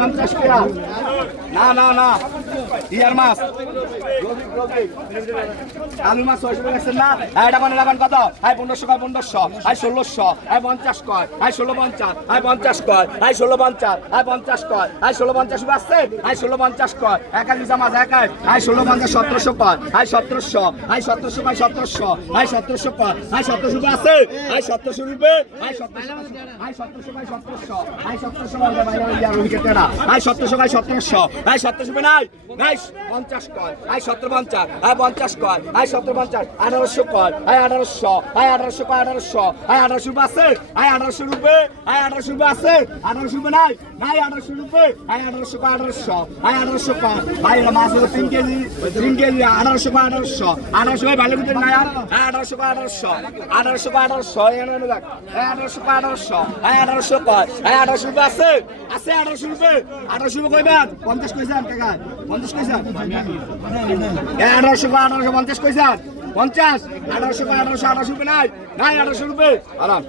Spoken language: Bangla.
পঞ্চাশ টাকা না না না ইয়ার মাছ আলু মাছ ছয়শো গেছেন না হ্যাঁ এটা মানে লাগান কত হ্যাঁ পনেরোশো কয় পনেরোশো হ্যাঁ ষোলোশো হ্যাঁ পঞ্চাশ কয় হ্যাঁ ষোলো পঞ্চাশ হ্যাঁ পঞ্চাশ কয় হ্যাঁ ষোলো পঞ্চাশ হ্যাঁ পঞ্চাশ কয় হ্যাঁ ষোলো পঞ্চাশ আসছে হ্যাঁ ষোলো পঞ্চাশ কয় এক হাজার জামাজ এক এক হ্যাঁ ষোলো পঞ্চাশ সতেরোশো কয় হ্যাঁ সতেরোশো হ্যাঁ সতেরোশো কয় সতেরোশো হ্যাঁ সতেরোশো কয় হ্যাঁ সতেরোশো আছে হ্যাঁ সতেরোশো রুপে হ্যাঁ সতেরোশো হ্যাঁ সতেরোশো কয় সতেরোশো হ্যাঁ সতেরোশো বাইরে বাইরে হ্যাঁ সতেরোশো কয় সতেরোশো হ্যাঁ সতেরোশো নাই নাই পঞ্চাশ কয় হ্যাঁ সতেরো পঞ্চাশ হ্যাঁ পঞ্চাশ কয় হ্যাঁ সতেরো পঞ্চাশ আঠারোশো কয় হ্যাঁ আঠারোশো হ্যাঁ আঠারোশো কয় আঠারোশো হ্যাঁ আঠারোশো আছে হ্যাঁ আঠারোশো রুপে হ্যাঁ আঠারোশো রুপে আছে আঠারোশো রুপে নাই নাই আঠারোশো রুপে হ্যাঁ আঠারোশো কয় আঠারোশো হ্যাঁ আঠারোশো ভাই এটা মাছ হলো তিন কেজি তিন কেজি আঠারোশো কয় আঠারোশো আঠারোশো কয় ভালো কিন্তু নাই আর হ্যাঁ আঠারোশো কয় আঠারোশো আঠারোশো কয় আঠারোশো হ্যাঁ আঠারোশো কয় আঠারোশো হ্যাঁ আঠারোশো কয় হ্যাঁ আঠারোশো রুপে আছে আছে আঠারোশো রুপে আঠারোশো কইবেন? পঞ্চাশ কইছেন কাকা পঞ্চাশ কইছেন? আঠারোশো আঠারোশো পঞ্চাশ কইছেন? পঞ্চাশ? আঠারোশো আঠারোশো আঠারোশো রুপে নাই? নাই, আঠারোশো রুপে? আরাম